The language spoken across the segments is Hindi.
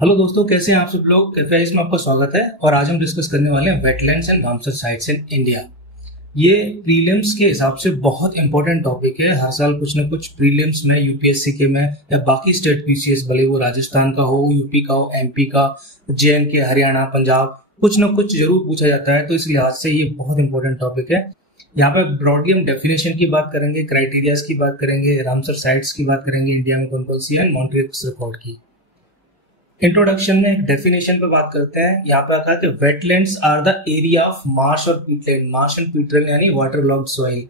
हेलो दोस्तों, कैसे हैं आप सब लोग। कैफे में आपका स्वागत है। और आज हम डिस्कस करने वाले हैं wetlands and Ramsar sites in India. ये प्रीलिम्स के हिसाब से बहुत इंपॉर्टेंट टॉपिक है। हर साल कुछ ना कुछ प्रीलिम्स में, यूपीएससी के में या बाकी स्टेट पीसीएस, भले वो राजस्थान का हो, यूपी का हो, एमपी का, जेएंडके, हरियाणा, पंजाब, कुछ ना कुछ जरूर पूछा जाता है। तो इस लिहाज से ये बहुत इंपॉर्टेंट टॉपिक है। यहाँ पर ब्रॉडली हम डेफिनेशन की बात करेंगे, क्राइटेरियाज की बात करेंगे, रामसर साइट्स की बात करेंगे, इंडिया में कौन कौन सी है, मॉन्ट्रियल रिकॉर्ड की। इंट्रोडक्शन में एक डेफिनेशन पे बात करते हैं। यहाँ पे कहा कि wetlands are the area of marsh और पीटलैंड। मार्श एंड पीटलैंड यानी वाटर लॉक्ड सॉइल,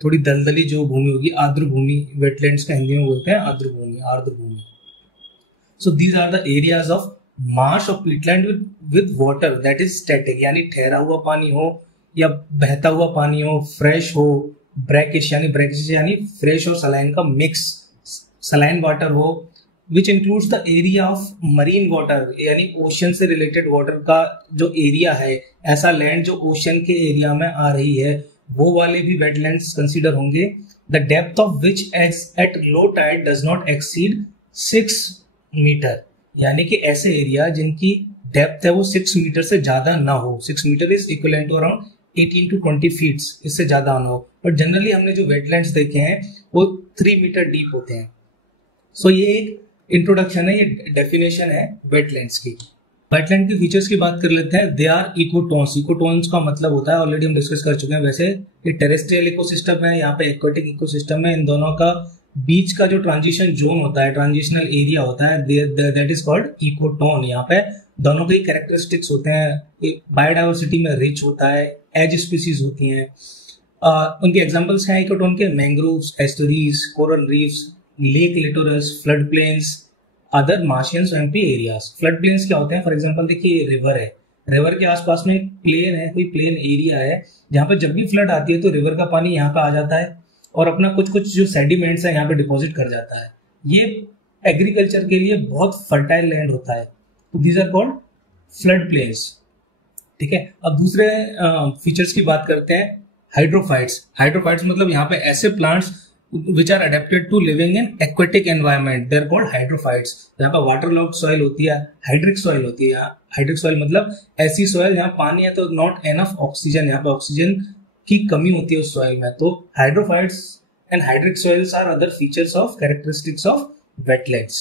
थोड़ी दलदली जो भूमि होगी, आर्द्र भूमि। वेटलैंड्स का हिंदी में बोलते हैं आर्द्र भूमि, आर्द्र भूमि। So these are the areas of marsh और peatland with water that is static, यानी ठहरा हुआ पानी हो या बहता हुआ पानी हो, फ्रेश हो, ब्रैकिश यानी फ्रेश और सलाइन का मिक्स, सलाइन वाटर हो, which includes the area of marine water, यानी ओशन से रिलेटेड वाटर का जो एरिया है, ऐसा लैंड जो ओशन के एरिया में आ रही है, वो वाले भी वेटलैंड्स कंसीडर होंगे। The depth of which at low tide does not exceed 6 metre, यानी कि ऐसे एरिया जिनकी डेप्थ है वो 6 मीटर से ज्यादा ना हो। 6 metre is equivalent to around 18 to 20 feet, इससे ज्यादा ना हो। बट जनरली हमने जो वेटलैंड्स देखे हैं वो 3 मीटर डीप होते हैं। सो ये एक इंट्रोडक्शन है, ये डेफिनेशन है वेटलैंड्स की। वेटलैंड के फीचर्स की बात कर लेते हैं। They are इकोटोन्स। इकोटोन्स का मतलब होता है, ऑलरेडी हम डिस्कस कर चुके हैं। वैसे ये टेरेस्ट्रियल इकोसिस्टम है, यहाँ पे एक्वेटिक इकोसिस्टम है। इन दोनों का बीच का जो ट्रांजिशन जोन होता है, ट्रांजिशनल एरिया होता है, दैट इज कॉल्ड इकोटोन। यहाँ पे दोनों के कैरेक्टरिस्टिक्स होते हैं। बायोडाइवर्सिटी में रिच होता है, एज स्पीसीज होती हैं। उनके एग्जांपल्स हैं इकोटोन के: mangroves, estuaries, coral reefs, lake littorals, flood plains, other marshy swampy areas. Flood plains क्या होते हैं? फॉर एग्जांपल देखिए, रिवर है, रिवर के आसपास में प्लेन है, कोई प्लेन एरिया है जहाँ पे जब भी फ्लड आती है तो रिवर का पानी यहाँ पे आ जाता है और अपना कुछ कुछ जो सेडिमेंट्स है यहाँ पे डिपॉजिट कर जाता है। ये एग्रीकल्चर के लिए बहुत फर्टाइल लैंड होता है। तो these are called flood plains. ठीक है, अब दूसरे फीचर्स की बात करते हैं। हाइड्रोफाइट्स। हाइड्रोफाइट्स मतलब यहाँ पे ऐसे plants which are adapted to living in aquatic environment, they are called hydrophytes। यहाँ पर वाटर लॉक्ड सॉइल होती है, हाइड्रिक सॉइल होती है। हाइड्रिक सॉइल मतलब ऐसी सॉइल यहाँ पानी है तो नॉट एनफ ऑक्सीजन, यहाँ पे ऑक्सीजन की कमी होती है उस सॉइल में। तो hydrophytes and hydric soils are other features of characteristics of wetlands.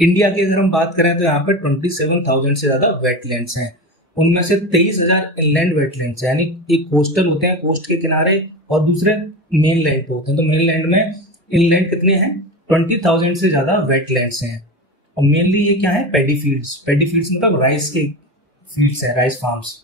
India की अगर हम बात करें तो यहाँ पे 27,000 से ज्यादा वेटलैंड्स हैं। उनमें से 23,000 इनलैंड वेटलैंड्स है, यानी एक कोस्टल होते हैं, कोस्ट के किनारे, और दूसरे मेन लैंड पे होते हैं। तो मेन लैंड में इनलैंड कितने हैं? 20,000 से ज्यादा वेटलैंड्स हैं। और मेनली ये क्या है? Paddy fields. पैडी फील्ड्स मतलब राइस के फील्ड्स है, राइस फार्म्स।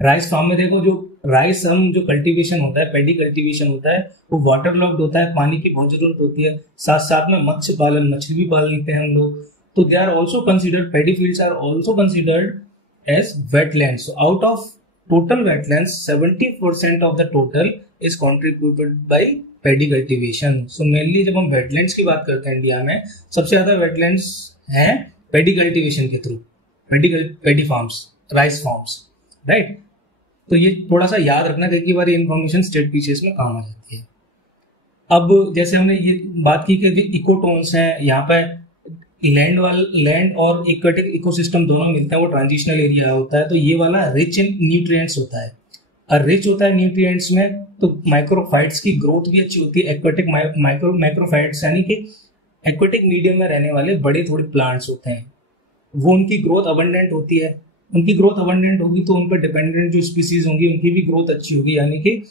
राइस फार्म में देखो, जो राइस हम जो कल्टीवेशन होता है, पैडी कल्टीवेशन होता है, वो वाटर लॉक्ड होता है, पानी की बहुत जरूरत होती है। साथ साथ में मत्स्य पालन, मछली भी पाल लेते हैं हम लोग। तो they are also considered, paddy fields are also considered as wetlands. So out of total wetlands, 70% of the total is contributed by paddy cultivation. So mainly जब हम wetlands की बात करते हैं इंडिया में, सबसे ज्यादा wetlands हैं paddy cultivation के through, paddy farms, rice farms, right? तो ये थोड़ा सा याद रखना, कई बार ये इन्फॉर्मेशन स्टेट पीसीएस में काम आ जाती है। अब जैसे हमने ये बात की कि इकोटोन्स हैं, यहाँ पे लैंड और एक्वेटिक इकोसिस्टम दोनों मिलते हैं, वो ट्रांजिशनल एरिया होता है। तो ये वाला रिच इन न्यूट्रिएंट्स होता है, और रिच होता है न्यूट्रिएंट्स में, तो माइक्रोफाइट्स की ग्रोथ भी अच्छी होती है। एक्वेटिक माइक्रोफाइट्स यानी कि एक्वेटिक मीडियम में रहने वाले बड़े थोड़े प्लांट्स होते हैं, वो उनकी ग्रोथ अबंडेंट होती है। उनकी ग्रोथ अबंडेंट होगी तो उन पर डिपेंडेंट जो स्पीसीज होंगी उनकी भी ग्रोथ अच्छी होगी, यानी कि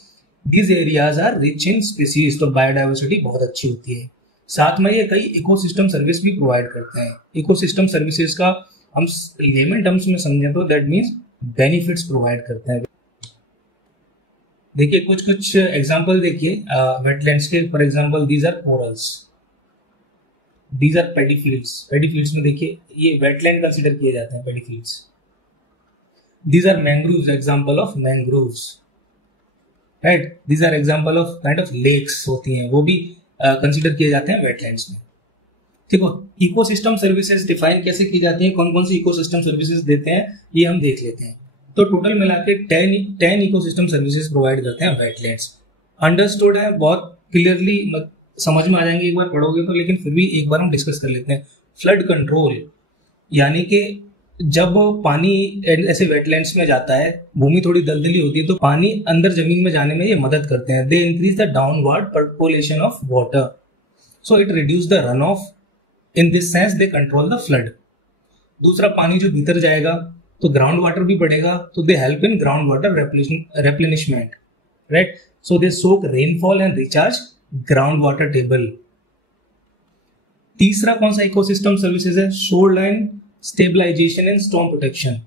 these areas are rich in species. तो बायोडाइवर्सिटी बहुत अच्छी होती है। साथ में ये कई इकोसिस्टम सर्विस भी प्रोवाइड करते हैं। इकोसिस्टम सर्विसेज का हम लेमन टर्म्स में समझें तो दैट मींस बेनिफिट्स प्रोवाइड करते हैं। देखिए कुछ एग्जांपल देखिए वेटलैंड्स के। For example these are corals, these are paddy fields. Paddy fields में देखिए ये वेटलैंड कंसीडर किए जाते हैं, paddy fields. These are mangroves, example of mangroves, right. These are example of kind of lakes होती हैं, वो भी कंसीडर किए जाते हैं वेटलैंड्स में। ठीक हो, इकोसिस्टम सर्विसेज डिफाइन कैसे की जाती है, कौन कौन सी इकोसिस्टम सर्विसेज देते हैं, ये हम देख लेते हैं। तो टोटल मिला के 10 इकोसिस्टम सर्विसेज प्रोवाइड करते हैं वेटलैंड्स। अंडरस्टूड है, बहुत क्लियरली समझ में आ जाएंगे एक बार पढ़ोगे तो, लेकिन फिर भी एक बार हम डिस्कस कर लेते हैं। फ्लड कंट्रोल, यानी कि जब पानी ऐसे वेटलैंड्स में जाता है, भूमि थोड़ी दलदली होती है, तो पानी अंदर जमीन में जाने में ये मदद करते हैं। They increase the downward percolation of water, so it reduce the run of, in this sense they control the flood. दूसरा, पानी जो भीतर जाएगा तो ग्राउंड वाटर भी बढ़ेगा, तो they help in ground water replenishment, right. So they soak rainfall and recharge ground water table. तीसरा कौन सा इकोसिस्टम सर्विसेज है? Shore line stabilisation and storm protection.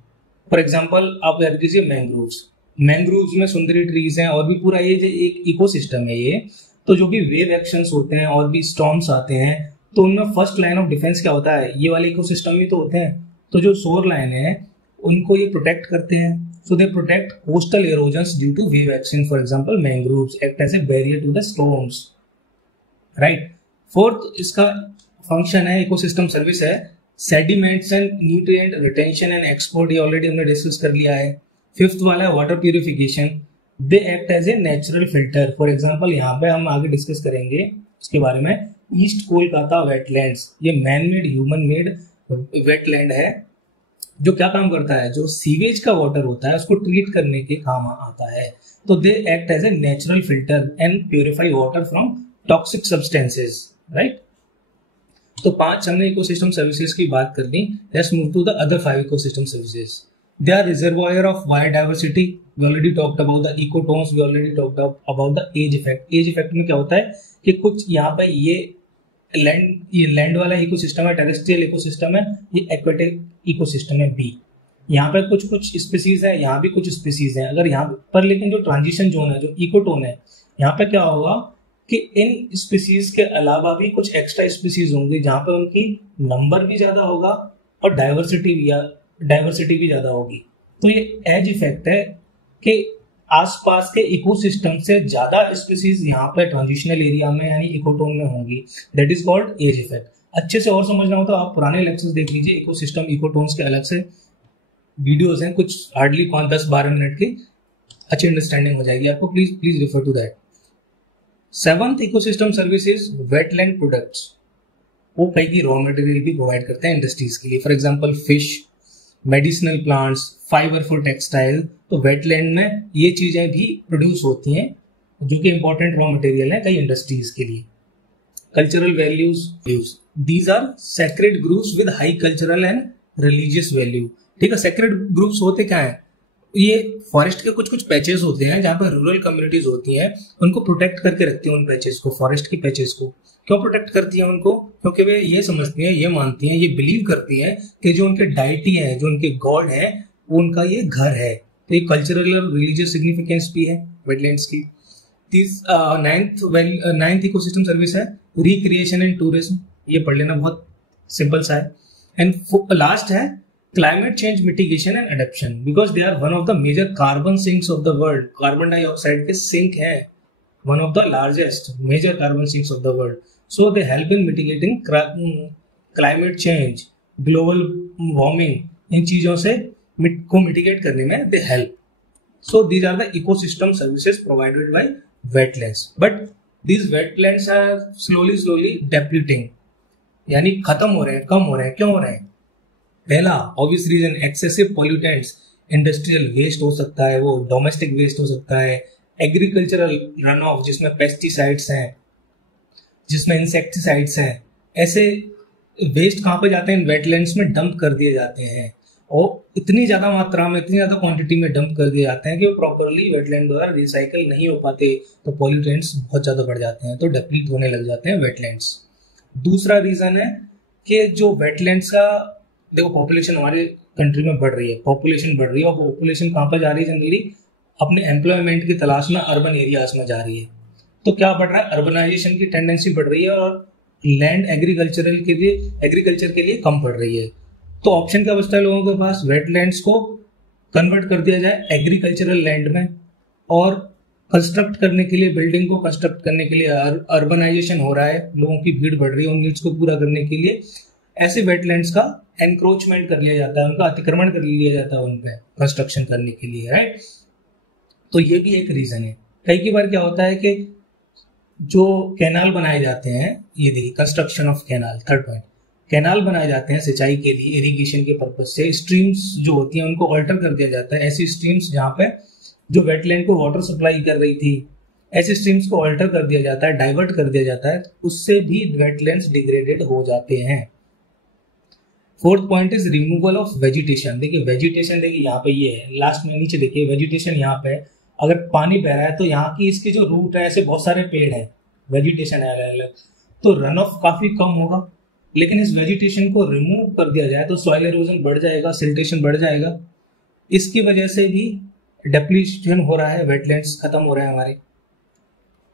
For example आप याद कीजिए मैंग्रोव्स, मैंग्रोव्स में सुंदरी ट्रीज हैं और भी पूरा ये जो एक इकोसिस्टम है ये। तो जो भी वेव एक्शंस होते हैं और भी स्टॉर्म्स आते हैं, तो उनमें फर्स्ट लाइन ऑफ डिफेंस क्या होता है? ये वाले इकोसिस्टम ही तो होते हैं। तो जो शोर लाइन है उनको ये प्रोटेक्ट करते हैं। So they protect coastal erosions due to wave action. For example mangroves act as a barrier to the storms, right. Fourth इसका फंक्शन है, इकोसिस्टम सर्विस है, sediments and nutrient retention and export, ये ऑलरेडी हमने डिस्कस कर लिया है। फिफ्थ वाला है water purification, they act as a natural filter. For example यहाँ पे हम आगे डिस्कस करेंगे इसके बारे में। ईस्ट कोलकाता वेटलैंड्स, ये man made human made wetland है, जो क्या काम करता है? जो सीवेज का वाटर होता है उसको ट्रीट करने के काम आता है। तो they act as a natural filter and purify water from toxic substances, right. तो 5 हमने इकोसिस्टम सर्विसेज की बात कर ली। Let's move to the other 5 ecosystem services. They are reservoir of biodiversity, we already talked about the ecotones, we already talked about the edge effect. Edge effect में क्या होता है कि कुछ यहाँ पे ये लैंड वाला इकोसिस्टम है, टेरेस्ट्रियल इकोसिस्टम है, ये एक्वेटिक इकोसिस्टम है बी। यहाँ पे कुछ कुछ स्पीसीज है, यहाँ भी कुछ स्पीसीज है। अगर यहाँ पर लेकिन जो ट्रांजिशन जोन है, जो इकोटोन है, यहाँ पे क्या होगा कि इन स्पीसीज के अलावा भी कुछ एक्स्ट्रा स्पीसीज होंगी जहां पर उनकी नंबर भी ज्यादा होगा और डाइवर्सिटी भी ज्यादा होगी। तो ये एज इफेक्ट है कि आसपास के इकोसिस्टम से ज्यादा स्पीसीज यहाँ पे ट्रांजिशनल एरिया में यानी इकोटोन में होंगी। That is called edge effect. अच्छे से और समझना हो तो आप पुराने लेक्चर्स देख लीजिए, इकोसिस्टम इकोटोन्स के अलग से वीडियोज हैं, कुछ हार्डली 5-10-12 मिनट की, अच्छी अंडरस्टैंडिंग हो जाएगी आपको। Please refer to that. 7th ecosystem service is wetland products. वो कई की रॉ मटेरियल भी प्रोवाइड करते हैं इंडस्ट्रीज के लिए। For example fish, medicinal plants, fibre for textile. तो वेटलैंड में ये चीजें भी प्रोड्यूस होती हैं जो कि इंपॉर्टेंट रॉ मटेरियल है कई इंडस्ट्रीज के लिए। Cultural values, these are sacred groups with high cultural and religious value. ठीक है, सेक्रेड ग्रुप्स होते क्या है? ये फॉरेस्ट के कुछ कुछ पैचेस होते हैं जहाँ पर रूरल कम्युनिटीज होती हैं, उनको प्रोटेक्ट करके रखती हैं उन पैचेस को, फॉरेस्ट की पैचेस को। क्यों प्रोटेक्ट करती हैं उनको? क्योंकि वे ये समझती हैं, ये मानती हैं, ये बिलीव करती हैं कि जो उनके डाइटी है, जो उनके गॉड है, वो उनका ये घर है। तो ये कल्चरल और रिलीजियस सिग्निफिकेंस भी है वेटलैंड्स की। 9th इकोसिस्टम सर्विस है रिक्रिएशन एंड टूरिज्म। ये पढ़ लेना, बहुत सिंपल सा है। एंड लास्ट है climate change mitigation and adaptation, because they are one of the major carbon sinks of the world. Carbon dioxide के सिंक है, one of the largest major carbon sinks of the world. So they help in mitigating climate change, global warming. इन चीजों से को मिटिगेट करने में they help. So these are the ecosystem services provided by wetlands. But these wetlands are slowly depleting, यानी खत्म हो रहे हैं, कम हो रहे हैं। क्यों हो रहे हैं? पहला obvious reason, excessive pollutants. Industrial waste हो सकता है, वो डोमेस्टिक वेस्ट हो सकता है, एग्रीकल्चरल रन ऑफ जिसमें पेस्टिसाइड्स हैं, जिसमें इंसेक्टिसाइड्स हैं। ऐसे वेस्ट कहाँ पे जाते हैं? वेटलैंड्स में डंप कर दिए जाते हैं, और इतनी ज्यादा मात्रा में, इतनी ज्यादा क्वांटिटी में डंप कर दिए जाते हैं कि वो प्रॉपरली वेटलैंड द्वारा रिसाइकल नहीं हो पाते, तो पॉल्यूटेंट्स बहुत ज्यादा बढ़ जाते हैं, तो डेप्लीट होने लग जाते हैं वेटलैंड्स। दूसरा रीजन है कि जो वेटलैंड्स का, देखो पॉपुलेशन हमारे कंट्री में बढ़ रही है, पॉपुलेशन बढ़ रही है, और पॉपुलेशन कहाँ पर जा रही है? जनरली अपने एम्प्लॉयमेंट की तलाश में अर्बन एरियाज में जा रही है। तो क्या बढ़ रहा है? अर्बनाइजेशन की टेंडेंसी बढ़ रही है, और लैंड एग्रीकल्चर के लिए कम पड़ रही है। तो ऑप्शन क्या बचता है लोगों के पास? वेटलैंड्स को कन्वर्ट कर दिया जाए एग्रीकल्चरल लैंड में, और कंस्ट्रक्ट करने के लिए, बिल्डिंग को कंस्ट्रक्ट करने के लिए अर्बनाइजेशन हो रहा है, लोगों की भीड़ बढ़ रही है, उन नीड्स को पूरा करने के लिए ऐसे वेटलैंड्स का एनक्रोचमेंट कर लिया जाता है, उनका अतिक्रमण कर लिया जाता है उन पे कंस्ट्रक्शन करने के लिए, राइट। तो ये भी एक रीजन है। कई बार क्या होता है कि जो कैनाल बनाए जाते हैं, ये देखिए construction of canal, third point, canal बनाए जाते हैं सिंचाई के लिए, इरिगेशन के पर्पज से। स्ट्रीम्स जो होती हैं उनको अल्टर कर दिया जाता है। ऐसी स्ट्रीम्स जहाँ पे जो वेटलैंड को वाटर सप्लाई कर रही थी, ऐसे स्ट्रीम्स को अल्टर कर दिया जाता है, डाइवर्ट कर दिया जाता है, उससे भी वेटलैंड्स डिग्रेडेड हो जाते हैं। Fourth point is removal of vegetation. देखिए वेजिटेशन, देखिए यहाँ पे ये है, लास्ट में नीचे देखिए वेजिटेशन यहाँ पे, अगर पानी बह रहा है तो यहाँ की इसकी जो रूट है, ऐसे बहुत सारे पेड़ है, वेजिटेशन है अलग अलग, तो रन ऑफ काफी कम होगा। लेकिन इस वेजिटेशन को रिमूव कर दिया जाए तो सॉइल एरोजन बढ़ जाएगा, सिल्टेशन बढ़ जाएगा, इसकी वजह से भी डेप्लीशन हो रहा है, वेटलैंड्स खत्म हो रहे हैं हमारे।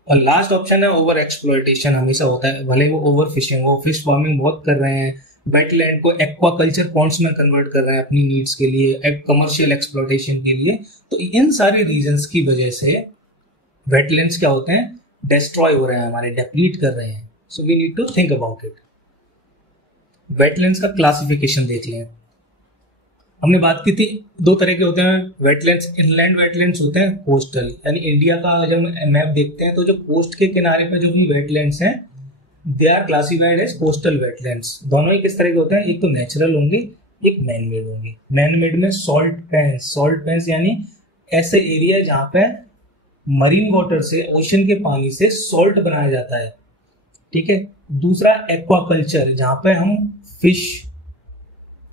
और लास्ट ऑप्शन है ओवर एक्सप्लॉयटेशन, हमेशा होता है, भले वो ओवर फिशिंग हो, फिश फार्मिंग बहुत कर रहे हैं, वेटलैंड को एक्वाकल्चर पॉन्ड्स में कन्वर्ट कर रहे हैं अपनी नीड्स के लिए, एक कमर्शियल एक्सप्लॉयटेशन के लिए। तो इन सारे रीजंस की वजह से वेटलैंड्स क्या होते हैं, डिस्ट्रॉय हो रहे हैं हमारे, डेप्लीट कर रहे हैं। So we need to think about it. Wetlands का क्लासिफिकेशन देख लें। हमने बात की थी दो तरह के होते हैं वेटलैंड्स, इनलैंड वेटलैंड्स होते हैं, कोस्टल, यानी इंडिया का अगर मैप देखते हैं तो जो कोस्ट के किनारे पे जो भी वेटलैंड्स हैं they are classified as coastal wetlands. दोनों ही किस तरह के होते हैं, एक तो नेचुरल होंगे, एक मैन मेड होंगे। मैन मेड में सॉल्ट पेन्स यानी ऐसे एरिया जहां पे मरीन वाटर से, ओशन के पानी से सॉल्ट बनाया जाता है, ठीक है। दूसरा एक्वाकल्चर, जहां पे हम फिश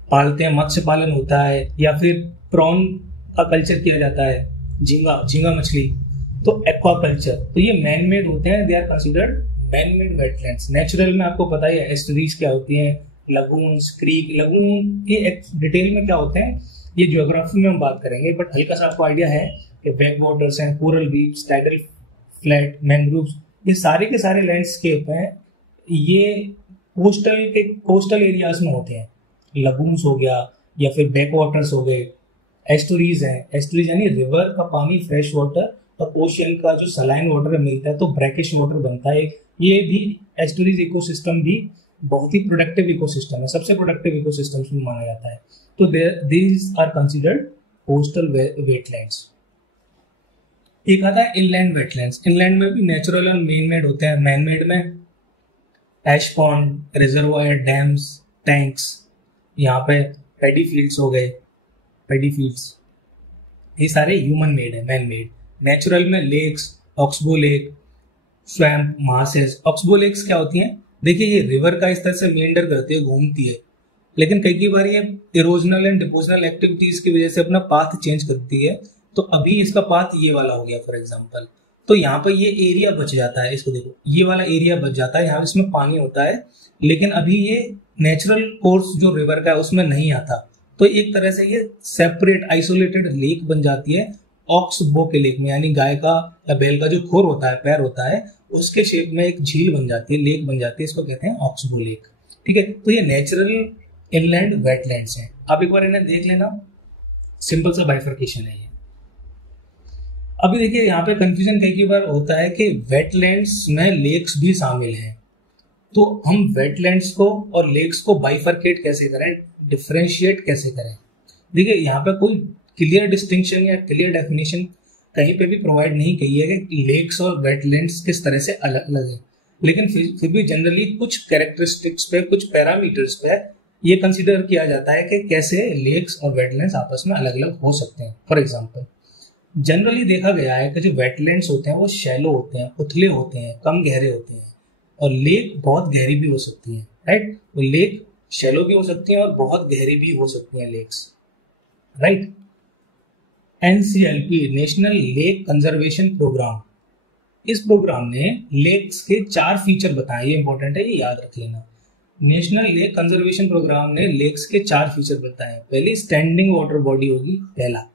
पालते हैं, मत्स्य पालन होता है, या फिर प्रॉन का कल्चर किया जाता है, झींगा मछली, तो एक्वाकल्चर। तो ये मैन मेड होते हैं, they are considered man made wetlands. Natural में आपको पता ही है एस्टरीज क्या होती हैं, लगून्स, क्रीक। लगून ये डिटेल में क्या होते हैं ये ज्योग्राफी में हम बात करेंगे, बट हल्का सा आपको आइडिया है कि बैक वाटर्स हैं, coral reefs, tidal flat, mangroves, ये सारे के सारे लैंडस्केप हैं, ये कोस्टल एरियाज में होते हैं। लगून्स हो गया या फिर बैक वाटर्स हो गए, एस्टरीज है, एस्टरीज यानी रिवर का पानी फ्रेश वाटर और ओशियन का जो सलाइन वाटर मिलता है तो ब्रैकिश वाटर बनता है। ये भी एस्टरीज इकोसिस्टम भी बहुत ही प्रोडक्टिव इकोसिस्टम है, सबसे प्रोडक्टिव इकोसिस्टम्स में माना जाता है। तो these are considered coastal wetlands. एक आता है इनलैंड वेटलैंड्स। इनलैंड में भी नेचुरल और मैन मेड होते हैं। मैन मेड में ऐश पॉन्ड, रिजर्वायर, डैम्स, टैंक्स, यहाँ पे पैडी फील्ड्स हो गए, पैडी फील्ड्स, ये सारे ह्यूमन मेड है, मैन मेड। नेचुरल में lakes, oxbow lake, swamp, marshes. Oxbow lakes क्या होती हैं, देखिए ये रिवर का इस तरह से मेंडर करती है, घूमती है, लेकिन कई बार ये इरोजनल एंड डिपोजनल एक्टिविटीज की वजह से अपना पाथ चेंज करती है। तो अभी इसका पाथ ये वाला हो गया फॉर एग्जाम्पल, तो यहाँ पर ये एरिया बच जाता है, इसको देखो ये वाला एरिया बच जाता है, यहाँ इसमें पानी होता है, लेकिन अभी ये नेचुरल कोर्स जो रिवर का है उसमें नहीं आता। तो एक तरह से ये सेपरेट आइसोलेटेड लेक बन जाती है ऑक्सबो के लेक में, यानी गाय का या बैल का जो खोर होता है, पैर होता है, उसके शेप में एक झील बन जाती है, लेक बन जाती है, इसको कहते हैं ऑक्सबो लेक, ठीक है। तो ये नेचुरल इनलैंड वेटलैंड्स हैं। आप एक बार इन्हें देख लेना, सिंपल सा बाइफर्केशन है ये। अभी देखिए यहाँ पे कंफ्यूजन कई बार होता है कि वेटलैंड्स में लेक्स भी शामिल हैं, तो हम वेटलैंड्स को और लेक्स को बाइफर्केट कैसे करें, डिफरेंशिएट कैसे करें। देखिए यहाँ पे कोई क्लियर डिस्टिंक्शन या क्लियर डेफिनेशन कहीं पे भी प्रोवाइड नहीं की है कि लेक्स और वेटलैंड्स किस तरह से अलग अलग है, लेकिन फिर भी जनरली कुछ कैरेक्टरिस्टिक्स पे, कुछ पैरामीटर्स पे ये कंसीडर किया जाता है कि कैसे लेक्स और वेटलैंड्स आपस में अलग अलग हो सकते हैं। फॉर एग्जाम्पल जनरली देखा गया है कि जो वेटलैंड्स होते हैं वो शैलो होते हैं, उथले होते हैं, कम गहरे होते हैं, और लेक बहुत गहरी भी हो सकती है, राइट। तो लेक शैलो भी हो सकती है और बहुत गहरी भी हो सकती है lakes, right. NCLP, national lake conservation programme, इस प्रोग्राम ने लेक्स के 4 फीचर बताए, ये इंपॉर्टेंट है, ये याद रख लेना। नेशनल लेक कंजर्वेशन प्रोग्राम ने लेक्स के 4 फीचर बताए। पहली स्टैंडिंग वाटर बॉडी होगी, पहला।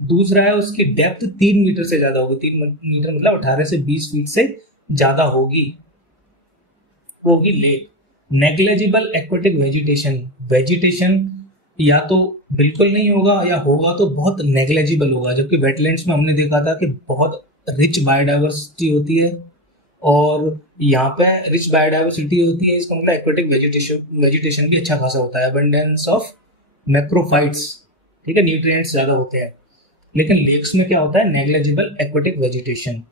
दूसरा है उसकी डेप्थ 3 मीटर से ज्यादा होगी, 3 मीटर मतलब 18 से 20 फीट से ज्यादा होगी lake. Negligible aquatic vegetation, vegetation या तो बिल्कुल नहीं होगा या होगा तो बहुत नेग्लेजिबल होगा, जबकि वेटलैंड्स में हमने देखा था कि बहुत रिच बायोडाइवर्सिटी होती है, और यहाँ पे रिच बायोडाइवर्सिटी होती है, इसका मतलब एक्वेटिक वेजिटेशन भी अच्छा खासा होता है, अबंडेंस ऑफ मैक्रोफाइट्स, ठीक है, न्यूट्रिएंट्स ज्यादा होते हैं। लेकिन लेक्स में क्या होता है, नेग्लेजिबल एक्वेटिक वेजिटेशन।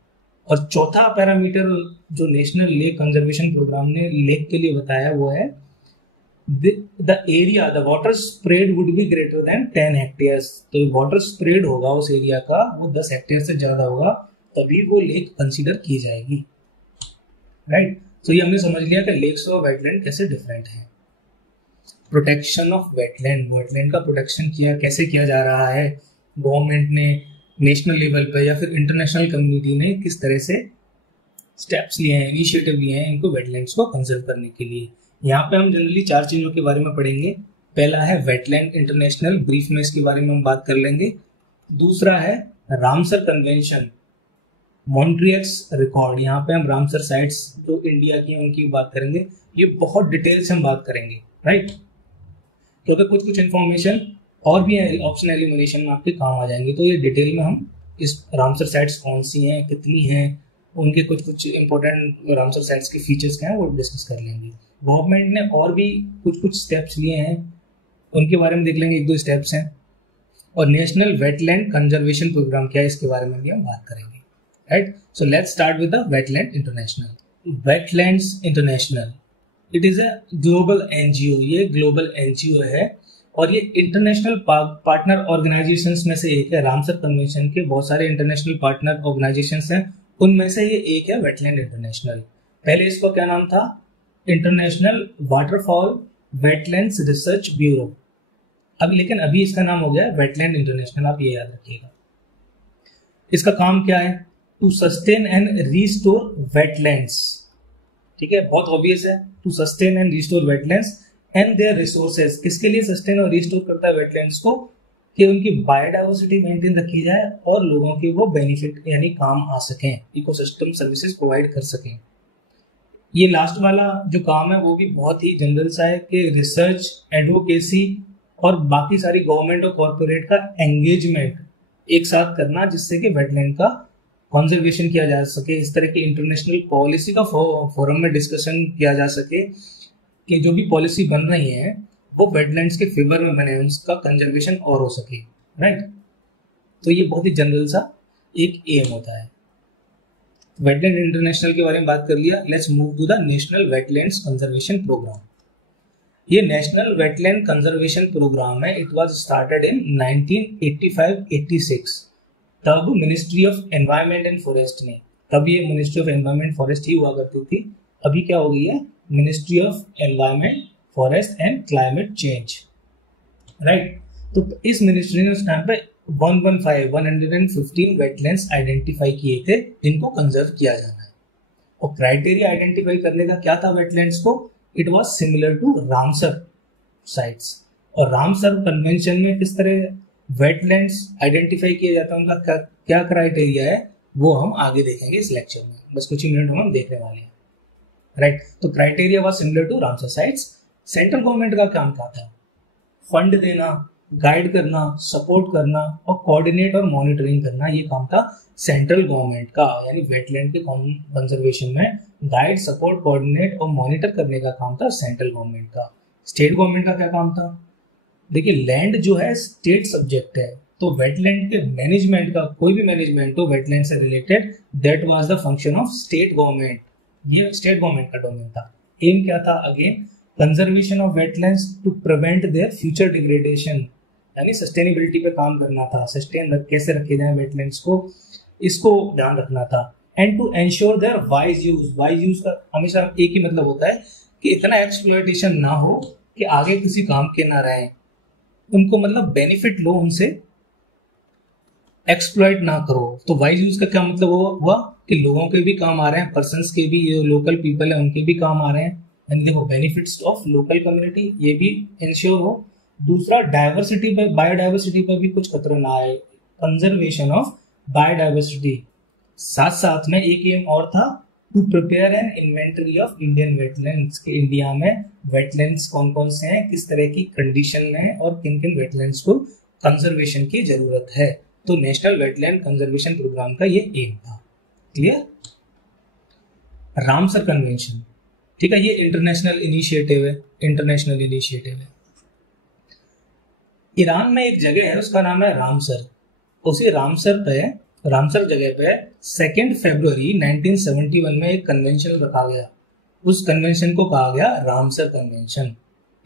और चौथा पैरामीटर जो नेशनल लेक कंजर्वेशन प्रोग्राम ने लेक के लिए बताया वो है the area the water spread would be greater than 10 hectares. तो वाटर स्प्रेड होगा उस एरिया का वो 10 हेक्टेयर से ज्यादा होगा, तभी वो लेक कंसीडर की जाएगी, राइट। तो ये हमने समझ लिया कि लेक्स और वेटलैंड कैसे डिफरेंट हैं। प्रोटेक्शन ऑफ वेटलैंड, वेटलैंड का प्रोटेक्शन कैसे किया जा रहा है, गवर्नमेंट ने नेशनल लेवल पे या फिर इंटरनेशनल कम्युनिटी ने किस तरह से स्टेप्स लिए हैं, इनिशिएटिव लिए हैं इनको वेटलैंड्स को कंजर्व करने के लिए। यहाँ पे हम जनरली 4 चीजों के बारे में पढ़ेंगे। पहला है वेटलैंड इंटरनेशनल, ब्रीफ में इसके बारे में हम बात कर लेंगे। दूसरा है रामसर कन्वेंशन, मॉन्ट्रियल्स रिकॉर्ड, यहाँ पे हम रामसर साइट्स जो इंडिया की हैं उनकी बात करेंगे। ये बहुत डिटेल से हम बात करेंगे, राइट, क्योंकि कुछ इन्फॉर्मेशन और भी ऑप्शन एलिमिनेशन में आपके काम आ जाएंगे। तो ये डिटेल में हम इस रामसर साइट्स कौन सी हैं, कितनी हैं, उनके कुछ इंपॉर्टेंट रामसर साइट्स के फीचर्स क्या हैं वो डिस्कस कर लेंगे। गवर्नमेंट ने और भी कुछ स्टेप्स लिए हैं, उनके बारे में देख लेंगे, 1-2 स्टेप्स हैं। और नेशनल वेटलैंड कंजर्वेशन प्रोग्राम क्या है इसके बारे में भी हम बात करेंगे, right. So let's start with the wetland international. Wetlands international, it is a global NGO, ये ग्लोबल एनजीओ है और ये इंटरनेशनल पार्टनर ऑर्गेनाइजेशंस में से एक है। रामसर कन्वेंशन के बहुत सारे इंटरनेशनल पार्टनर ऑर्गेनाइजेशंस हैं, उनमें से ये एक है वेटलैंड इंटरनेशनल। पहले इसका क्या नाम था, international waterfall wetlands research bureau, लेकिन अभी इसका नाम हो गया वेटलैंड इंटरनेशनल, आप ये याद रखिएगा। इसका काम क्या है, to sustain and restore wetlands, ठीक है, बहुत ऑब्वियस है, to sustain and restore wetlands and their resources. किसके लिए सस्टेन और रिस्टोर करता है वेटलैंड्स को, कि उनकी बायोडाइवर्सिटी मेंटेन रखी जाए और लोगों के वो बेनिफिट यानी काम आ सकें, इकोसिस्टम सर्विसेज प्रोवाइड कर सकें। ये लास्ट वाला जो काम है वो भी बहुत ही जनरल सा है कि रिसर्च, एडवोकेसी और बाकी सारी गवर्नमेंट और कॉर्पोरेट का एंगेजमेंट एक साथ करना, जिससे कि वेटलैंड का कंजर्वेशन किया जा सके। इस तरह की इंटरनेशनल पॉलिसी का फोरम में डिस्कशन किया जा सके कि जो भी पॉलिसी बन रही है वो वेटलैंड्स के फेवर में बने, उसका कंजर्वेशन और हो सके, राइट। तो ये बहुत ही जनरल सा एक एम होता है। वेटलैंड इंटरनेशनल के बारे में बात कर लिया, let's move to the national wetlands conservation programme. ये नेशनल वेटलैंड कंजर्वेशन प्रोग्राम है, इट वाज स्टार्टेड इन 1985-86। तब ministry of environment and forest ने, तब ये मिनिस्ट्री ऑफ एनवायरनमेंट फॉरेस्ट ही हुआ करती थी, अभी क्या हो गई है, ministry of environment forest and climate change, right. तो इस मिनिस्ट्री ने उस टाइम पे 115 वेटलैंड्स आइडेंटिफाई किए थे जिनको कंजर्व किया जाना है। और क्राइटेरिया आइडेंटिफाई करने का क्या था वेटलैंड्स को, it was similar to Ramsar sites. और रामसर कन्वेंशन में किस तरह वेटलैंड्स आइडेंटिफाई किया जाता है, उनका क्या क्राइटेरिया है, वो हम आगे देखेंगे इस लेक्चर में, बस कुछ ही मिनट हम देखने वाले हैं, राइट। तो criteria was similar to Ramsar sites. Central government का काम क्या था, फंड देना, गाइड करना, सपोर्ट करना और कोऑर्डिनेट और मॉनिटरिंग करना, ये काम था सेंट्रल गवर्नमेंट का। यानी वेटलैंड के कंजर्वेशन में गाइड, सपोर्ट, कोऑर्डिनेट और मॉनिटर करने का काम था सेंट्रल गवर्नमेंट का। स्टेट गवर्नमेंट का क्या काम था, देखिए लैंड जो है स्टेट सब्जेक्ट है, तो वेटलैंड के मैनेजमेंट का कोई भी मैनेजमेंट हो वेटलैंड से related, that was the function of state government, ये स्टेट गवर्नमेंट का डोमेन था। एम क्या था, again conservation of wetlands to prevent their future degradation, यानी सस्टेनेबिलिटी पे काम करना था, कैसे रखे जाए वेटलैंड्स को, इसको ध्यान रखना था। And to ensure their wise use, wise use का हमेशा एक ही मतलब होता है कि इतना एक्सप्लॉयटेशन ना हो कि आगे किसी काम के ना रहे, उनको मतलब बेनिफिट लो, उनसे एक्सप्लॉइट ना करो। तो वाइज यूज का क्या मतलब हुआ कि लोगों के भी काम आ रहे हैं, पर्सन्स के भी, जो लोकल पीपल है उनके भी काम आ रहे हैं, यानी देखो बेनिफिट्स ऑफ लोकल कम्युनिटी ये भी इंश्योर हो। दूसरा डाइवर्सिटी पे, बायोडाइवर्सिटी पर भी कुछ खतरा ना आए, कंजर्वेशन ऑफ बायोडाइवर्सिटी। साथ साथ में एक एम और था, to prepare an inventory of Indian wetlands, के इंडिया में वेटलैंड्स कौन कौन से हैं, किस तरह की कंडीशन में और किन किन वेटलैंड्स को कंजर्वेशन की जरूरत है। तो नेशनल वेटलैंड कंजर्वेशन प्रोग्राम का ये एम था। क्लियर। रामसर कन्वेंशन, ठीक है, ये इंटरनेशनल इनिशिएटिव है, इंटरनेशनल इनिशिएटिव है। ईरान में एक जगह है उसका नाम है रामसर, उसी रामसर जगह पे 2 फरवरी 1971 में एक कन्वेंशन रखा गया, उस कन्वेंशन को कहा गया रामसर कन्वेंशन।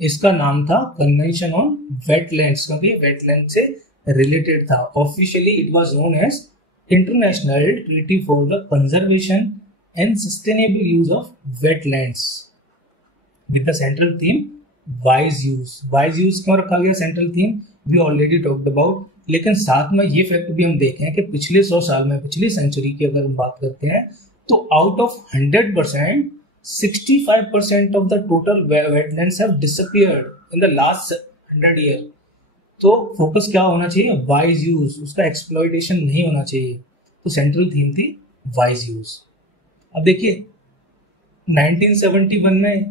इसका नाम था कन्वेंशन ऑन वेटलैंड्स, क्योंकि वेटलैंड से रिलेटेड था। Officially it was known as international treaty for the conservation and sustainable use of wetlands with the central theme wise use. Wise use क्यों रखा गया central theme, we already talked about. लेकिन साथ में ये फैक्ट भी हम देखें कि पिछले 100 साल में, पिछली सेंचुरी की अगर हम बात करते हैं, तो out of 100% 65% of the total wetlands have disappeared in the last 100 year. तो फोकस क्या होना चाहिए, वाइज यूज, उसका एक्सप्लॉइटेशन नहीं होना चाहिए। तो सेंट्रल थीम थी वाइज यूज। अब देखिए 1971 में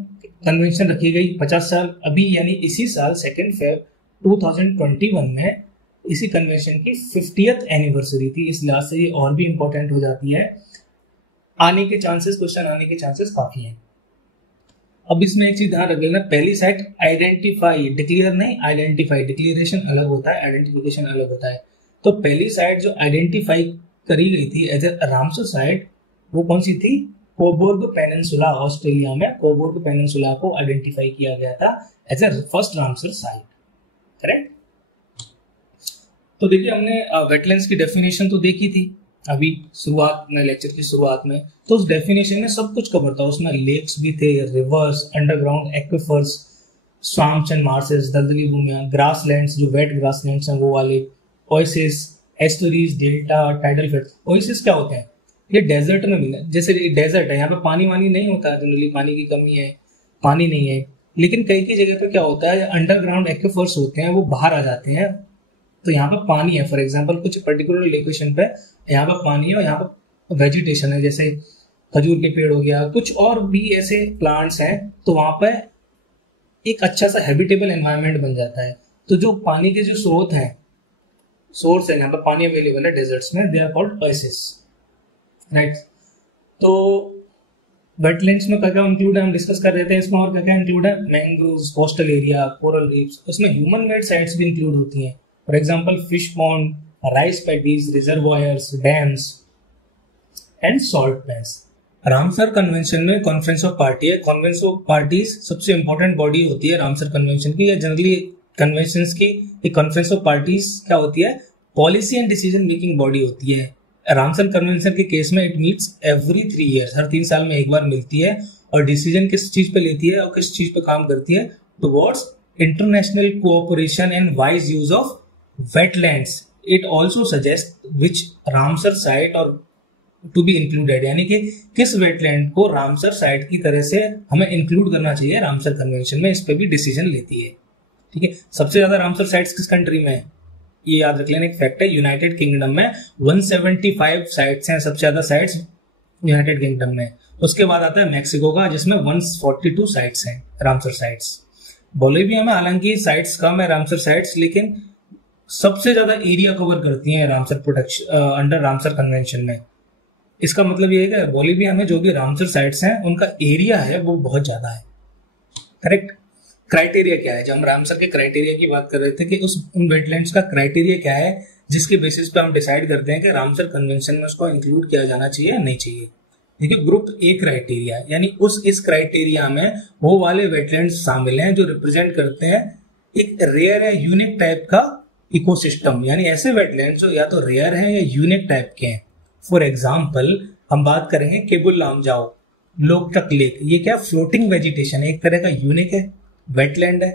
कन्वेंशन रखी गई, 50 साल अभी, यानी इसी साल 2 फेब 2021 में इसी कन्वेंशन की 50th एनिवर्सरी थी। इस लिहाज से ये और भी इंपॉर्टेंट हो जाती है, आने के चांसेस, क्वेश्चन आने के चांसेस काफी हैं। अब इसमें एक चीज ध्यान रख लेना, पहली साइट आइडेंटिफाई, डिक्लेयर नहीं, आइडेंटिफाई। डिक्लेरेशन अलग होता है, आइडेंटिफिकेशन अलग होता है। तो पहली साइट जो आइडेंटिफाई करी गई थी एज ए रामसर साइट, वो कौन सी थी, कोबोर्ग पेनिनसुला, ऑस्ट्रेलिया में कोबोर्ग पेनिनसुला को आइडेंटिफाई किया गया था as a first Ramsar site, correct. तो देखिए हमने वेटलैंड्स की डेफिनेशन तो देखी थी अभी शुरुआत में, लेक्चर की शुरुआत में। तो उस डेफिनेशन में सब कुछ कवर था, उसमें लेक्स भी थे, rivers, underground aquifers, swamps and marshes, दलदली भूमियां, ग्रासलैंड्स जो वेट ग्रासलैंड्स हैं वो वाले, oasis, estuaries, delta, tidal field. Oasis क्या होते हैं, ये डेजर्ट में मिले, जैसे डेजर्ट है, यहाँ पे पानी वानी नहीं होता है, जनरली पानी की कमी है, पानी नहीं है। लेकिन कई कई जगह पे क्या होता है, अंडरग्राउंड एक्विफर्स होते हैं, वो बाहर आ जाते हैं, तो यहाँ पे पानी है। फॉर एग्जांपल कुछ पर्टिकुलर लोकेशन पे यहाँ पे पानी है और यहाँ पे वेजिटेशन है, जैसे खजूर के पेड़ हो गया, कुछ और भी ऐसे प्लांट्स हैं, तो वहां पे एक अच्छा सा हैबिटेबल एनवायरनमेंट बन जाता है। तो जो पानी के जो स्रोत हैं, सोर्स है, यहाँ पे पानी अवेलेबल है डेजर्ट्स में, they are called oasis, right. तो वेटलैंड्स में क्या क्या इंक्लूड है, हम डिस्कस कर रहे थे, इसमें और क्या क्या इंक्लूड है, mangroves, coastal area, coral reefs, उसमें ह्यूमन मेड साइट्स भी इंक्लूड होती हैं। For example fish pond, rice paddies, reservoirs, dams and salt pans. Ramsar convention में कॉन्फ्रेंस ऑफ पार्टी है। कॉन्फ्रेंस ऑफ पार्टीज सबसे इंपॉर्टेंट बॉडी होती है रामसर कन्वेंशन की, या जनरली कन्वेंशंस की कॉन्फ्रेंस ऑफ पार्टीज क्या होती है, policy and decision making body होती है। रामसर कन्वेंशन के केस में इट मीट्स एवरी 3 ईयर्स, हर 3 साल में एक बार मिलती है, और डिसीजन किस चीज पे लेती है और किस चीज पे काम करती है, towards international cooperation and wise use of wetlands. It also suggests which Ramsar site और to be included, यानी कि किस वेटलैंड को रामसर साइट की तरह से हमें इंक्लूड करना चाहिए रामसर कन्वेंशन में, इस पे भी डिसीजन लेती है। ठीक है, सबसे ज्यादा रामसर साइट्स किस कंट्री में है, ये याद रख लेना, एक फैक्ट है। यूनाइटेड किंगडम में 175 साइट्स हैं, सबसे ज्यादा साइट्स यूनाइटेड किंगडम में। उसके बाद आता है मैक्सिको का, जिसमें 142 साइट्स हैं रामसर साइट्स। बोलिविया में हालांकि साइट्स कम है रामसर साइट्स, लेकिन सबसे ज्यादा एरिया कवर करती हैं Ramsar protection under Ramsar convention में। इसका मतलब ये है कि बोलिविया में जो भी रामसर साइट्स हैं उनका एरिया है वो बहुत ज्यादा है, करेक्ट। क्राइटेरिया क्या है, जब हम रामसर के क्राइटेरिया की बात कर रहे थे कि उन वेटलैंड्स का क्राइटेरिया क्या है जिसके बेसिस पे हम डिसाइड करते हैं कि रामसर कन्वेंशन में उसको इंक्लूड किया जाना चाहिए या नहीं चाहिए। देखिए ग्रुप ए क्राइटेरिया, यानी इस क्राइटेरिया में वो वाले वेटलैंड्स शामिल हैं जो रिप्रेजेंट करते हैं एक रेयर या यूनिक टाइप का इकोसिस्टम, यानी ऐसे वेटलैंड्स जो या तो रेयर हैं या यूनिक टाइप के हैं। फॉर एग्जांपल हम बात करेंगे केबुल लामजाओ, लोकटक लेक, ये क्या फ्लोटिंग वेजिटेशन है, एक तरह का यूनिक है, वेटलैंड है,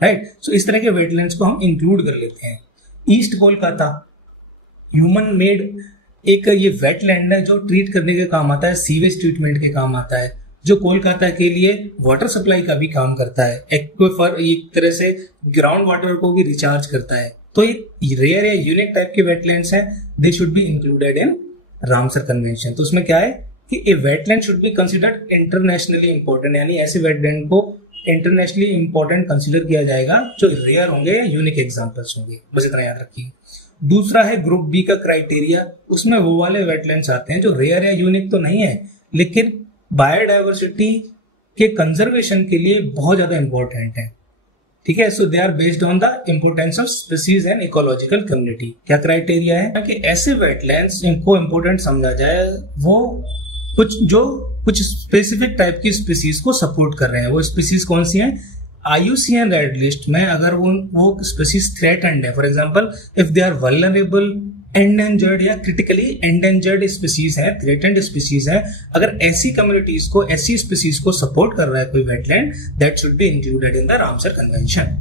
राइट। सो इस तरह के वेटलैंड्स को हम इंक्लूड कर लेते हैं। ईस्ट कोलकाता ह्यूमन मेड एक ये वेटलैंड है जो ट्रीट करने के काम आता है, सीवेज ट्रीटमेंट के काम आता है, जो कोलकाता के लिए वाटर सप्लाई का भी काम करता है, एक्विफर एक तरह से ग्राउंड वाटर को भी रिचार्ज करता है। तो ये रेयर या यूनिक टाइप के वेटलैंड्स हैं, they should be included in Ramsar convention. तो उसमें क्या है कि a wetland should be considered internationally important, यानी ऐसे वेटलैंड को इंटरनेशनली इंपॉर्टेंट कंसिडर किया जाएगा जो रेयर होंगे या यूनिक एग्जांपल्स होंगे, बस इतना याद रखिए। दूसरा है ग्रुप बी का क्राइटेरिया, उसमें वो वाले वेटलैंड्स आते हैं जो रेयर या यूनिक तो नहीं है लेकिन बायोडाइवर्सिटी के कंजर्वेशन के लिए बहुत ज्यादा इंपॉर्टेंट है। ठीक है, so they are based on the importance of species and ecological community. क्या क्राइटेरिया है कि ऐसे वेटलैंड्स जिनको इंपॉर्टेंट समझा जाए, वो कुछ स्पेसिफिक टाइप की स्पीसीज को सपोर्ट कर रहे हैं। वो स्पीसीज कौन सी हैं, IUCN रेड लिस्ट में अगर वो स्पीसीज थ्रेटन्ड है, for example if they are vulnerable, endangered या क्रिटिकली एंडेंजर्ड स्पीसीज है, थ्रेटन्ड स्पीसीज है, अगर ऐसी कम्युनिटीज को, ऐसी स्पीसीज को सपोर्ट कर रहा है कोई wetland, that should be included in the Ramsar convention.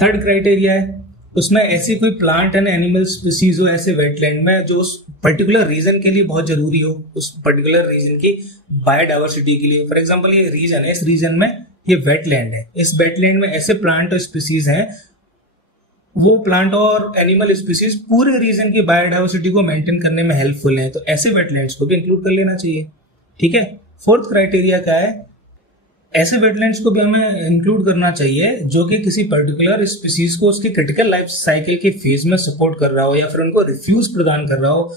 Third criteria है उसमें ऐसी कोई प्लांट एंड एनिमल स्पीसीज हो ऐसे वेटलैंड में जो उस पर्टिकुलर रीजन के लिए बहुत जरूरी हो, उस पर्टिकुलर रीजन की बायोडाइवर्सिटी के लिए। फॉर एग्जांपल ये रीजन है, इस रीजन में ये वेटलैंड है, इस वेटलैंड में ऐसे प्लांट और स्पीसीज हैं, वो प्लांट और एनिमल स्पीसीज पूरे रीजन की बायोडाइवर्सिटी को मेंटेन करने में हेल्पफुल है, तो ऐसे वेटलैंड्स को भी इंक्लूड कर लेना चाहिए। ठीक है। फोर्थ क्राइटेरिया क्या है, ऐसे वेटलैंड्स को भी हमें इंक्लूड करना चाहिए जो कि किसी पर्टिकुलर स्पीसीज को उसकी क्रिटिकल लाइफ साइकिल के फेज में सपोर्ट कर रहा हो या फिर उनको रिफ्यूज प्रदान कर रहा हो।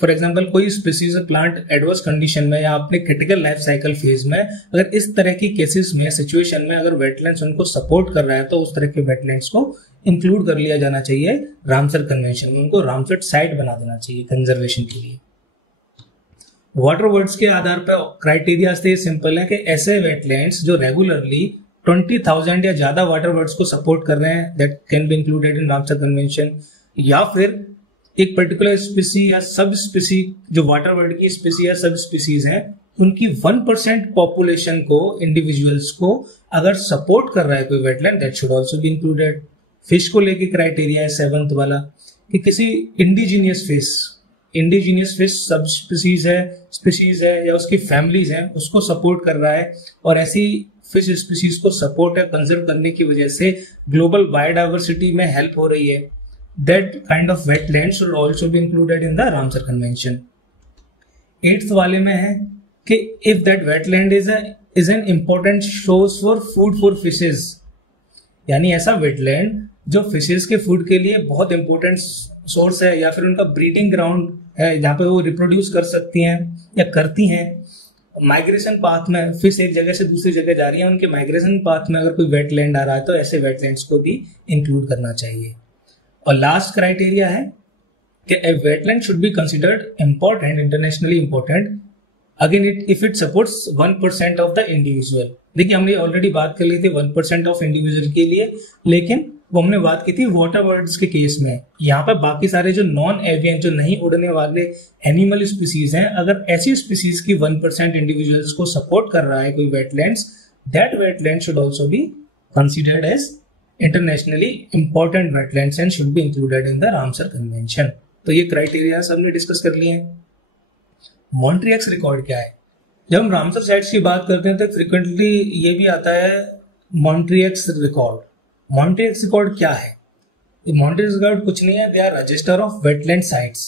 फॉर एग्जांपल कोई स्पीसीज प्लांट एडवर्स कंडीशन में या अपने क्रिटिकल लाइफ साइकिल फेज में, अगर इस तरह की केसेस में, सिचुएशन में अगर वेटलैंड्स उनको सपोर्ट कर रहा है तो उस तरह के वेटलैंड्स को इंक्लूड कर लिया जाना चाहिए रामसर कन्वेंशन में, उनको रामसर साइट बना देना चाहिए कंजर्वेशन के लिए। वाटर वर्ड्स के आधार पर क्राइटेरिया से सिंपल है कि ऐसे वेटलैंड्स जो रेगुलरली 20,000 या ज्यादा वाटर वर्ड्स को सपोर्ट कर रहे हैं, that can be included in Ramsar convention. या फिर एक पर्टिकुलर स्पीसी या सब स्पीसी, जो वाटर वर्ड की स्पीसी या सब स्पीसीज है, उनकी 1% पॉपुलेशन को, इंडिविजुअल्स को अगर सपोर्ट कर रहा है कोई wetland, that should also be included. Fish को लेके क्राइटेरिया है 7th वाला कि किसी इंडिजीनियस फिश सब स्पीसीज है या उसकी फैमिलीज है, उसको सपोर्ट कर रहा है और ऐसी फिश स्पीसीज को सपोर्ट है कंजर्व करने की वजह से ग्लोबल बायोडाइवर्सिटी में हेल्प हो रही है, that kind of wetland should also be included in the Ramsar convention. 8th वाले में है कि if that wetland is an important source for food for fishes, यानी ऐसा वेटलैंड जो फिशेज के फूड के लिए बहुत इंपॉर्टेंट सोर्स है या फिर उनका ब्रीडिंग ग्राउंड है जहाँ पे वो रिप्रोड्यूस कर सकती हैं या करती हैं। माइग्रेशन पाथ में फिश एक जगह से दूसरी जगह जा रही है, उनके माइग्रेशन पाथ में अगर कोई वेटलैंड आ रहा है तो ऐसे वेटलैंड्स को भी इंक्लूड करना चाहिए। और लास्ट क्राइटेरिया है कि a wetland should be considered important, internationally important, again if it supports 1% of the individual. देखिए हमने ऑलरेडी बात कर ली थी 1% ऑफ इंडिविजुअल के लिए, लेकिन वो हमने बात की थी वाटर बर्ड्स के केस में। यहाँ पर बाकी सारे जो नॉन एवियन, जो नहीं उड़ने वाले एनिमल स्पीसीज हैं, अगर ऐसी स्पीसीज की 1% इंडिविजुअल्स को सपोर्ट कर रहा है कोई wetlands, that wetland should also be considered as internationally important wetlands and should be included in the Ramsar convention. तो ये क्राइटेरिया सबने डिस्कस कर लिए हैं। मॉन्ट्रियक्स रिकॉर्ड क्या है? जब हम रामसर साइट्स की बात करते हैं तो फ्रिक्वेंटली ये भी आता है मॉन्ट्रियक्स रिकॉर्ड। मॉन्ट्रियक्स रिकॉर्ड क्या है? मॉन्ट्रियक्स रिकॉर्ड कुछ नहीं है, they are register of wetland sites.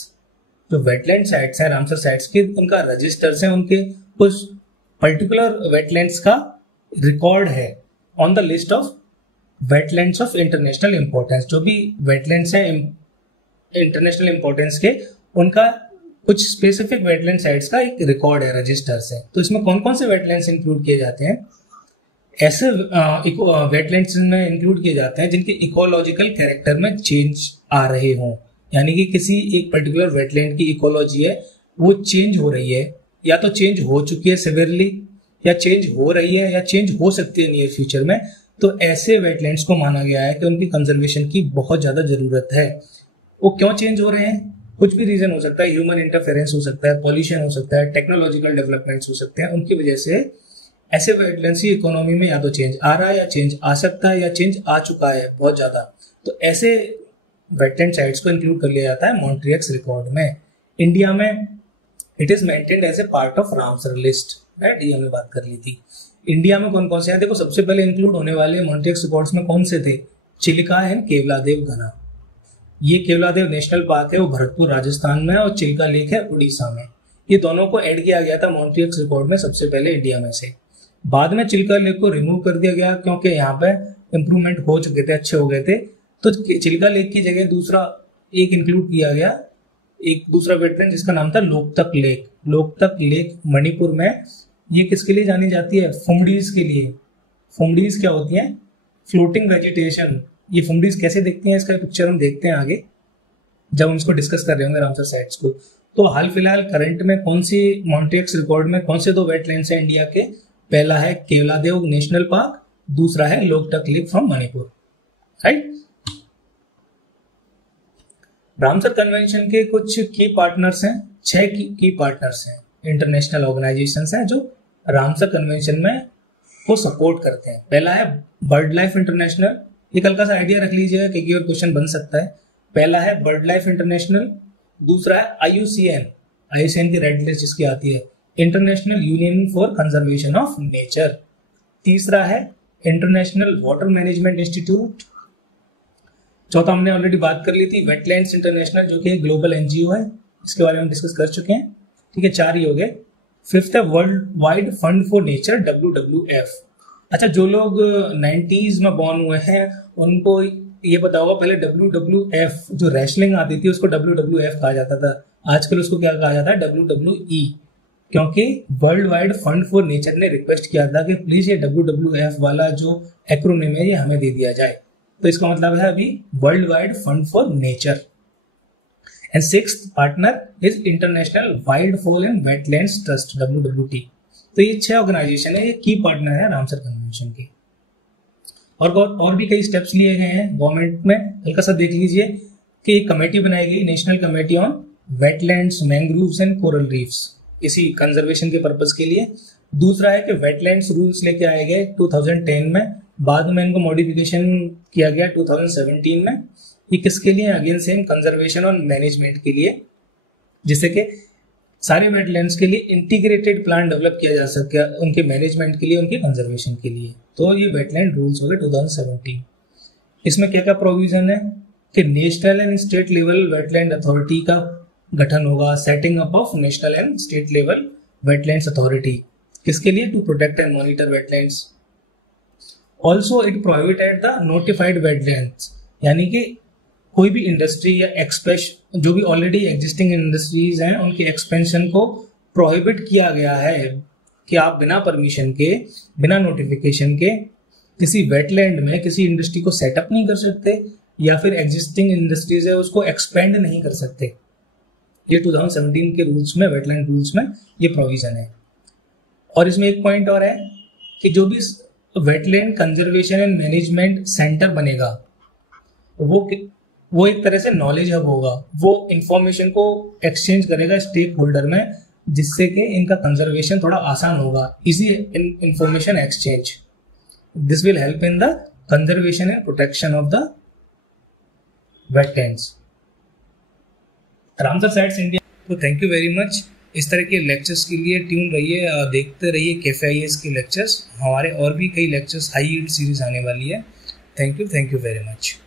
जो वेटलैंड साइट्स है रामसर साइट्स के, उनका रजिस्टर्स है, उनके कुछ पर्टिकुलर वेटलैंड्स का रिकॉर्ड है on the list of wetlands of international importance. जो भी वेटलैंड्स है इंटरनेशनल इंपॉर्टेंस के, उनका कुछ स्पेसिफिक वेटलैंड साइट्स का एक रिकॉर्ड है, रजिस्टर्स है। तो इसमें कौन कौन से वेटलैंड्स इंक्लूड किए जाते हैं? ऐसे वेटलैंड्स में इंक्लूड किए जाते हैं जिनके इकोलॉजिकल कैरेक्टर में चेंज आ रहे हों, यानी कि किसी एक पर्टिकुलर वेटलैंड की इकोलॉजी है वो चेंज हो रही है, या तो चेंज हो चुकी है सिवियरली, या चेंज हो रही है, या चेंज हो सकती है नियर फ्यूचर में। तो ऐसे वेटलैंड्स को माना गया है कि उनकी कंजर्वेशन की बहुत ज्यादा जरूरत है। वो क्यों चेंज हो रहे हैं? कुछ भी रीजन हो सकता है, ह्यूमन इंटरफेरेंस हो सकता है, पॉल्यूशन हो सकता है, टेक्नोलॉजिकल डेवलपमेंट्स हो सकते हैं। उनकी वजह से ऐसे वेटलैंड्स की इकोनॉमी में या तो चेंज आ रहा है, या चेंज आ सकता है, या चेंज आ चुका है बहुत ज्यादा। तो ऐसे वेटलैंड साइट्स को इंक्लूड कर लिया जाता है मॉन्ट्रियक्स रिकॉर्ड में। इंडिया में it is maintained as a part of Ramsar list, right? ये हमने बात कर ली थी। इंडिया में कौन कौन से हैं? देखो सबसे पहले इंक्लूड होने वाले मॉन्ट्रियक्स रिकॉर्ड्स में कौन से थे? चिल्का एंड केवलादेव घना। ये केवलादेव नेशनल पार्क है, वो भरतपुर राजस्थान में है, और चिल्का लेक है उड़ीसा में। ये दोनों को ऐड किया गया था मॉन्ट्रियक्स रिकॉर्ड में सबसे पहले इंडिया में से। बाद में चिल्का लेक को रिमूव कर दिया गया क्योंकि यहाँ पे इंप्रूवमेंट हो चुके थे, अच्छे हो गए थे। तो चिल्का लेक की जगह दूसरा एक इंक्लूड किया गया, एक दूसरा वेटलैंड जिसका नाम था लोकतक लेक। लोकतक लेक मणिपुर में। ये किसके लिए जानी जाती है? फुमडीज के लिए। फुमडीज क्या होती है? Floating vegetation. ये फुमडीज कैसे दिखती हैं, इसका पिक्चर हम देखते हैं आगे जब हम इसको डिस्कस कर रहे होंगे रामसर साइट्स को। तो हाल फिलहाल करंट में कौन सी मॉन्ट्रियक्स रिकॉर्ड में कौन से दो वेटलैंड्स हैं इंडिया के? पहला है केवलादेव नेशनल पार्क, दूसरा है Loktak lake from Manipur, right. Ramsar convention के कुछ की पार्टनर्स हैं, 6 की पार्टनर्स हैं, इंटरनेशनल ऑर्गेनाइजेशंस हैं जो रामसर कन्वेंशन में को सपोर्ट करते हैं। पहला है बर्ड लाइफ इंटरनेशनल, ये हल्का सा आइडिया रख लीजिएगा क्योंकि और क्वेश्चन बन सकता है। पहला है बर्ड लाइफ इंटरनेशनल, दूसरा है IUCN की रेड लिस्ट जिसकी आती है, international union for conservation of nature. तीसरा है इंटरनेशनल वाटर मैनेजमेंट इंस्टीट्यूट। चौथा हमने ऑलरेडी बात कर ली थी, वेटलैंड्स इंटरनेशनल जो कि एक ग्लोबल NGO है, इसके बारे में डिस्कस कर चुके हैं, ठीक है, 4 ही हो गए। फिफ्थ है world wide fund for nature, WWF। अच्छा, जो लोग 90s में बॉर्न हुए हैं उनको ये पता होगा, पहले WWF जो रेसलिंग आती थी उसको WWF कहा जाता था, आजकल उसको क्या कहा जाता है, WWE, क्योंकि world wide fund for nature ने रिक्वेस्ट किया था कि प्लीज ये WWF वाला जो एक्रोनिम है ये हमें दे दिया जाए। तो इसका मतलब है अभी world wide fund for nature. And sixth partner is international wild fall and wetlands trust, WWT। तो ये 6 ऑर्गेनाइजेशन है, ये की पार्टनर है रामसर कन्वेंशन के। और भी कई स्टेप्स लिए गए हैं गवर्नमेंट में, हल्का सा देख लीजिए कि एक कमेटी बनाई गई, national committee on wetlands, mangroves and coral reefs, इसी कंजर्वेशन के पर्पस के लिए। दूसरा है कि वेटलैंड्स रूल्स लेके आए गए 2010 में, बाद में इनको मॉडिफिकेशन किया गया 2017 में। ये किसके लिए, अगेन सेम कंजर्वेशन और मैनेजमेंट के लिए, जिससे कि सारे वेटलैंड्स के लिए इंटीग्रेटेड प्लान डेवलप किया जा सके, उनके मैनेजमेंट के लिए, उनके कंजर्वेशन के लिए। तो ये वेटलैंड रूल्स हो गए 2017। इसमें क्या क्या प्रोविजन है कि national and state level wetland authority का गठन होगा, setting up of national and state level wetlands authority, किसके लिए, to protect and monitor wetlands. Also it prohibited the notified wetlands, यानी कि कोई भी इंडस्ट्री या एक्सपेंशन, जो भी ऑलरेडी एग्जिस्टिंग इंडस्ट्रीज हैं उनके एक्सपेंशन को प्रोहिबिट किया गया है कि आप बिना परमिशन के, बिना नोटिफिकेशन के किसी वेटलैंड में किसी इंडस्ट्री को सेटअप नहीं कर सकते, या फिर एग्जिस्टिंग इंडस्ट्रीज है उसको एक्सपेंड नहीं कर सकते। ये 2017 के रूल्स में, वेटलैंड रूल्स में ये प्रोविजन है। और इसमें एक पॉइंट और है कि जो भी wetland conservation and management centre बनेगा वो एक तरह से नॉलेज हब होगा, वो इंफॉर्मेशन को एक्सचेंज करेगा स्टेक होल्डर में, जिससे कि इनका कंजर्वेशन थोड़ा आसान होगा, easy information exchange. This will help in the conservation and protection of the wetlands. Ramsar sites India. तो थैंक यू वेरी मच। इस तरह के लेक्चर्स के लिए ट्यून रहिए, देखते रहिए कैफे IAS के लेक्चर्स। हमारे और भी कई लेक्चर्स हाई यील्ड सीरीज आने वाली है। Thank you very much.